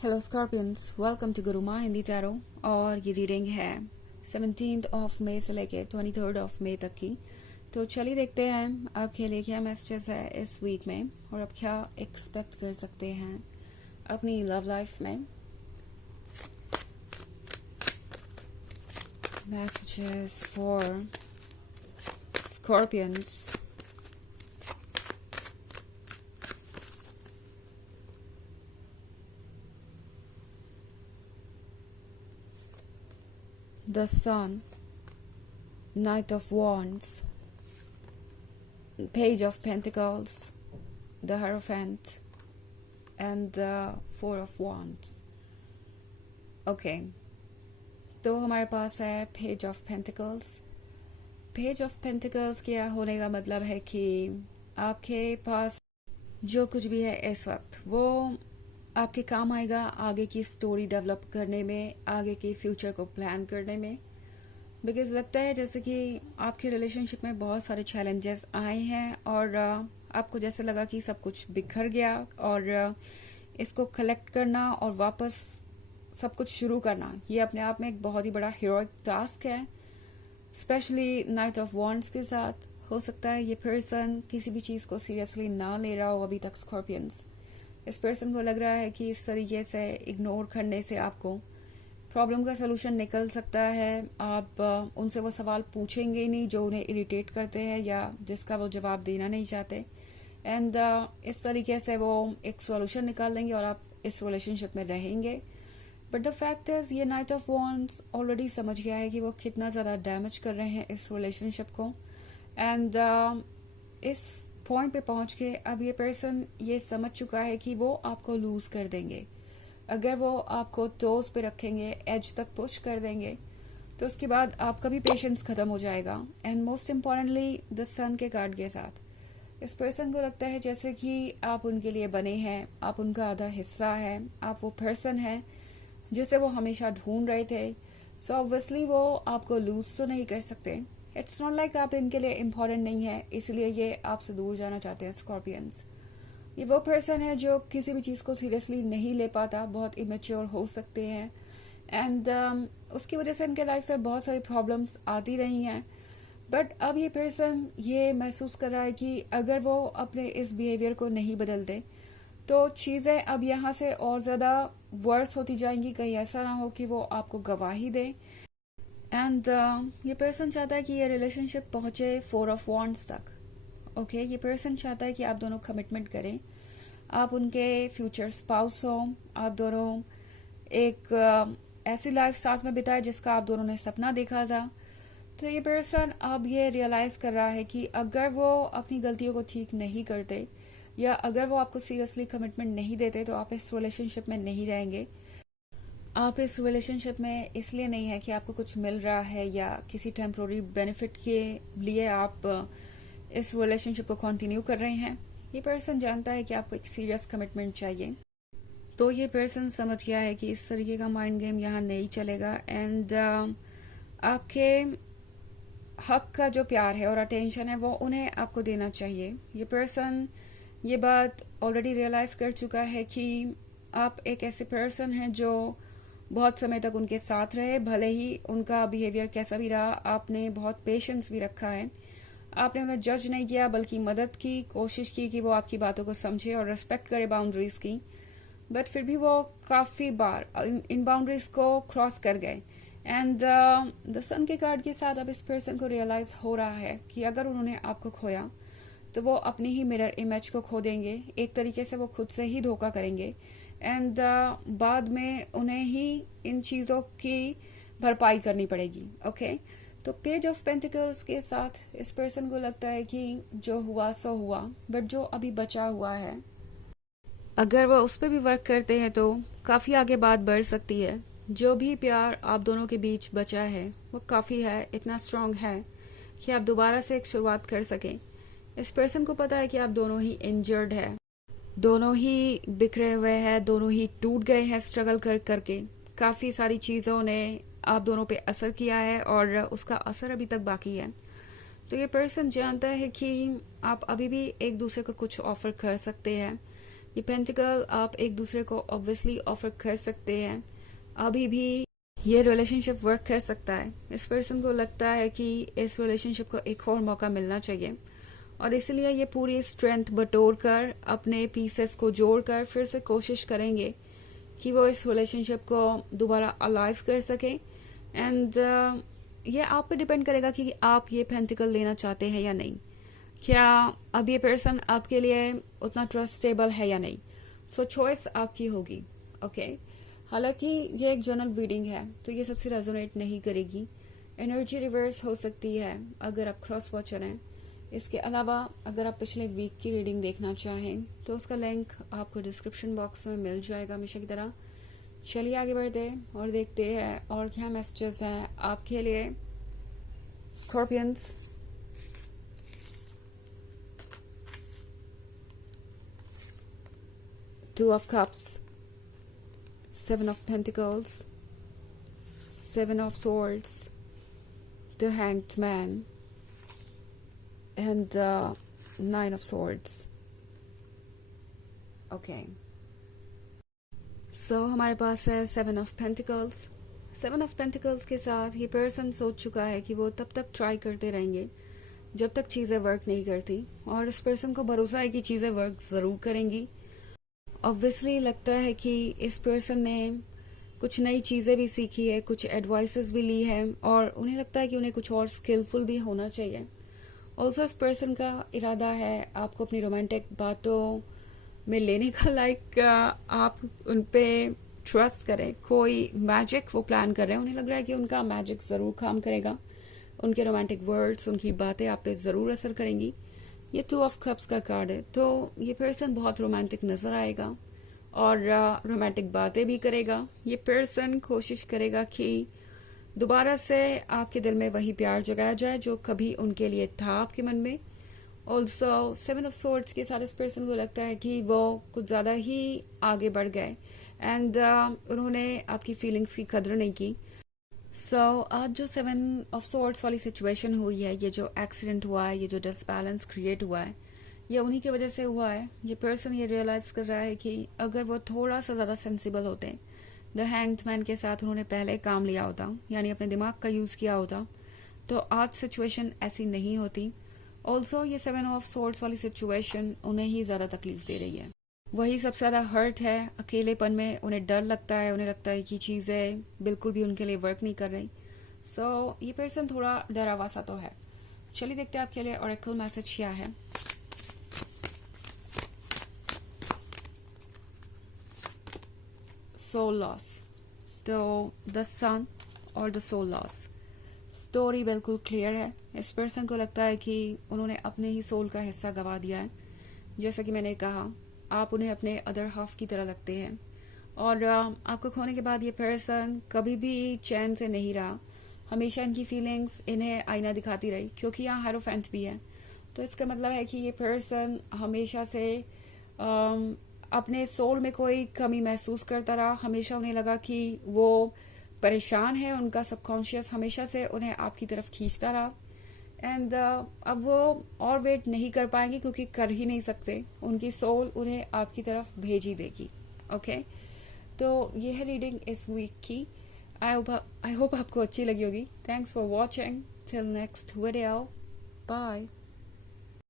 Hello Scorpions, welcome to Guruma Hindi tarot. और ये reading है 17 ऑफ मई से लेके 23 ऑफ मई तक की। तो चलिए देखते हैं आपके लिए क्या मैसेजेस है इस वीक में और आप क्या एक्सपेक्ट कर सकते हैं अपनी लव लाइफ में। Messages for Scorpions. The Sun, Knight of Wands, Page of Pentacles, the Hierophant, and the Four of Wands. Okay, तो हमारे पास है Page of Pentacles. Page of Pentacles क्या होने का मतलब है कि आपके पास जो कुछ भी है इस वक्त वो आपके काम आएगा आगे की स्टोरी डेवलप करने में, आगे के फ्यूचर को प्लान करने में। बिकॉज लगता है जैसे कि आपके रिलेशनशिप में बहुत सारे चैलेंजेस आए हैं और आपको जैसे लगा कि सब कुछ बिखर गया और इसको कलेक्ट करना और वापस सब कुछ शुरू करना, ये अपने आप में एक बहुत ही बड़ा हीरोइक टास्क है। स्पेशली नाइट ऑफ वॉन्ड्स के साथ हो सकता है ये पर्सन किसी भी चीज़ को सीरियसली ना ले रहा हो अभी तक। स्कॉर्पियंस, इस पर्सन को लग रहा है कि इस तरीके से इग्नोर करने से आपको प्रॉब्लम का सोल्यूशन निकल सकता है। आप उनसे वो सवाल पूछेंगे नहीं जो उन्हें इरिटेट करते हैं या जिसका वो जवाब देना नहीं चाहते। एंड इस तरीके से वो एक सोल्यूशन निकाल लेंगे और आप इस रिलेशनशिप में रहेंगे। बट द फैक्ट इज ये नाइट ऑफ वॉन्ड्स ऑलरेडी समझ गया है कि वो कितना ज़्यादा डैमेज कर रहे हैं इस रिलेशनशिप को। एंड इस पॉइंट पे पहुंच के अब ये पर्सन ये समझ चुका है कि वो आपको लूज कर देंगे। अगर वो आपको टोज पे रखेंगे, एज तक पुश कर देंगे, तो उसके बाद आपका भी पेशेंस खत्म हो जाएगा। एंड मोस्ट इम्पॉर्टेंटली द सन के कार्ड के साथ इस पर्सन को लगता है जैसे कि आप उनके लिए बने हैं, आप उनका आधा हिस्सा है, आप वो पर्सन है जिसे वो हमेशा ढूंढ रहे थे। सो ऑब्वियसली वो आपको लूज तो नहीं कर सकते। इट्स नॉट लाइक आप इनके लिए इम्पोर्टेंट नहीं है इसलिए ये आपसे दूर जाना चाहते हैं। स्कॉर्पियंस, ये वो पर्सन है जो किसी भी चीज़ को सीरियसली नहीं ले पाता, बहुत इमेच्योर हो सकते हैं। एंड उसकी वजह से इनके लाइफ में बहुत सारी प्रॉब्लम्स आती रही हैं। बट अब ये पर्सन ये महसूस कर रहा है कि अगर वो अपने इस बिहेवियर को नहीं बदलते तो चीज़ें अब यहाँ से और ज़्यादा वर्स होती जाएंगी। कहीं ऐसा ना हो कि वो आपको गवाही दे। एंड ये पर्सन चाहता है कि ये रिलेशनशिप पहुंचे 4 ऑफ वॉन्ड्स तक। ओके, ये पर्सन चाहता है कि आप दोनों कमिटमेंट करें, आप उनके फ्यूचर स्पाउस हो, आप दोनों एक ऐसी लाइफ साथ में बिताए जिसका आप दोनों ने सपना देखा था। तो ये पर्सन अब ये रियलाइज कर रहा है कि अगर वो अपनी गलतियों को ठीक नहीं करते या अगर वो आपको सीरियसली कमिटमेंट नहीं देते तो आप इस रिलेशनशिप में नहीं रहेंगे। आप इस रिलेशनशिप में इसलिए नहीं है कि आपको कुछ मिल रहा है या किसी टेम्प्रोरी बेनिफिट के लिए आप इस रिलेशनशिप को कंटिन्यू कर रहे हैं। ये पर्सन जानता है कि आपको एक सीरियस कमिटमेंट चाहिए। तो ये पर्सन समझ गया है कि इस तरीके का माइंड गेम यहाँ नहीं चलेगा। एंड आपके हक का जो प्यार है और अटेंशन है वो उन्हें आपको देना चाहिए। ये पर्सन ये बात ऑलरेडी रियलाइज कर चुका है कि आप एक ऐसे पर्सन हैं जो बहुत समय तक उनके साथ रहे, भले ही उनका बिहेवियर कैसा भी रहा, आपने बहुत पेशेंस भी रखा है। आपने उन्हें जज नहीं किया बल्कि मदद की, कोशिश की कि वो आपकी बातों को समझे और रेस्पेक्ट करे, बाउंड्रीज की। बट फिर भी वो काफ़ी बार इन बाउंड्रीज को क्रॉस कर गए। एंड द सन के कार्ड के साथ अब इस पर्सन को रियलाइज हो रहा है कि अगर उन्होंने आपको खोया तो वो अपनी ही मिरर इमेज को खो देंगे। एक तरीके से वो खुद से ही धोखा करेंगे एंड बाद में उन्हें ही इन चीज़ों की भरपाई करनी पड़ेगी। ओके, तो पेज ऑफ पेंटिकल्स के साथ इस पर्सन को लगता है कि जो हुआ सो हुआ, बट जो अभी बचा हुआ है अगर वो उस पर भी वर्क करते हैं तो काफ़ी आगे बात बढ़ सकती है। जो भी प्यार आप दोनों के बीच बचा है वो काफ़ी है, इतना स्ट्रांग है कि आप दोबारा से एक शुरुआत कर सकें। इस पर्सन को पता है कि आप दोनों ही इंजर्ड है, दोनों ही बिखरे हुए हैं, दोनों ही टूट गए हैं स्ट्रगल कर करके। काफ़ी सारी चीज़ों ने आप दोनों पे असर किया है और उसका असर अभी तक बाकी है। तो ये पर्सन जानता है कि आप अभी भी एक दूसरे को कुछ ऑफर कर सकते हैं। ये पेंटिकल आप एक दूसरे को ऑब्वियसली ऑफर कर सकते हैं, अभी भी ये रिलेशनशिप वर्क कर सकता है। इस पर्सन को लगता है कि इस रिलेशनशिप को एक और मौका मिलना चाहिए और इसलिए ये पूरी स्ट्रेंथ बटोर कर अपने पीसेस को जोड़कर फिर से कोशिश करेंगे कि वो इस रिलेशनशिप को दोबारा अलाइव कर सके। एंड ये आप पे डिपेंड करेगा कि आप ये पेंटिकल लेना चाहते हैं या नहीं, क्या अब ये पर्सन आपके लिए उतना ट्रस्टेबल है या नहीं। सो चॉइस आपकी होगी। ओके हालांकि ये एक जनरल रीडिंग है तो ये सबसे रेजोनेट नहीं करेगी, एनर्जी रिवर्स हो सकती है अगर आप क्रॉस वॉचर हैं। इसके अलावा अगर आप पिछले वीक की रीडिंग देखना चाहें तो उसका लिंक आपको डिस्क्रिप्शन बॉक्स में मिल जाएगा हमेशा की तरह। चलिए आगे बढ़ते और देखते हैं और क्या मैसेजेस हैं आपके लिए Scorpions. Two of cups, seven of pentacles, seven of swords, the hanged man and nine of swords. Okay. So हमारे पास है seven of pentacles. Seven of pentacles के साथ ये पर्सन सोच चुका है कि वो तब तक ट्राई करते रहेंगे जब तक चीज़ें वर्क नहीं करती, और इस पर्सन को भरोसा है कि चीज़ें वर्क ज़रूर करेंगी। ऑब्वियसली लगता है कि इस पर्सन ने कुछ नई चीज़ें भी सीखी है, कुछ एडवाइसेस भी ली है और उन्हें लगता है कि उन्हें कुछ और स्किलफुल भी होना चाहिए। ऑल्सो इस पर्सन का इरादा है आपको अपनी रोमांटिक बातों में लेने का, आप उन पे ट्रस्ट करें। कोई मैजिक वो प्लान कर रहे हैं, उन्हें लग रहा है कि उनका मैजिक ज़रूर काम करेगा, उनके रोमांटिक वर्ड्स, उनकी बातें आप पे ज़रूर असर करेंगी। ये टू ऑफ कप्स का कार्ड है तो ये पर्सन बहुत रोमांटिक नज़र आएगा और रोमांटिक बातें भी करेगा। ये पर्सन कोशिश करेगा कि दोबारा से आपके दिल में वही प्यार जगाया जाए जो कभी उनके लिए था आपके मन में। ऑल्सो सेवन ऑफ सोर्ड्स के साथ इस पर्सन को लगता है कि वो कुछ ज़्यादा ही आगे बढ़ गए एंड उन्होंने आपकी फीलिंग्स की कदर नहीं की। आज जो सेवन ऑफ सोर्ड्स वाली सिचुएशन हुई है, ये जो एक्सीडेंट हुआ है, ये जो डिसबैलेंस क्रिएट हुआ है, ये उन्हीं की वजह से हुआ है। ये पर्सन ये रियलाइज कर रहा है कि अगर वो थोड़ा सा ज़्यादा सेंसिबल होते, द हैंग्ड मैन के साथ उन्होंने पहले काम लिया होता, यानी अपने दिमाग का यूज़ किया होता, तो आज सिचुएशन ऐसी नहीं होती। ऑल्सो ये सेवन ऑफ सोर्ड्स वाली सिचुएशन उन्हें ही ज़्यादा तकलीफ दे रही है, वही सबसे ज़्यादा हर्ट है। अकेलेपन में उन्हें डर लगता है, उन्हें लगता है कि चीज़ें बिल्कुल भी उनके लिए वर्क नहीं कर रही। ये पर्सन थोड़ा डरा हुआ सा तो है। चलिए देखते हैं आपके लिए ऑरेकल मैसेज क्या है। सोल लॉस, तो द सन और द सोल लॉस स्टोरी बिल्कुल क्लियर है। इस पर्सन को लगता है कि उन्होंने अपने ही सोल का हिस्सा गवा दिया है। जैसा कि मैंने कहा, आप उन्हें अपने अदर हाफ की तरह लगते हैं और आपको खोने के बाद ये पर्सन कभी भी चैन से नहीं रहा। हमेशा इनकी फीलिंग्स इन्हें आईना दिखाती रही, क्योंकि यहाँ हायरोफेंट भी है। तो इसका मतलब है कि ये पर्सन हमेशा से अपने सोल में कोई कमी महसूस करता रहा। हमेशा उन्हें लगा कि वो परेशान है, उनका सबकॉन्शियस हमेशा से उन्हें आपकी तरफ खींचता रहा एंड अब वो और वेट नहीं कर पाएंगे, क्योंकि कर ही नहीं सकते, उनकी सोल उन्हें आपकी तरफ भेज ही देगी। ओके तो ये है रीडिंग इस वीक की। आई होप आपको अच्छी लगी होगी। Thanks for watching, till next video, bye.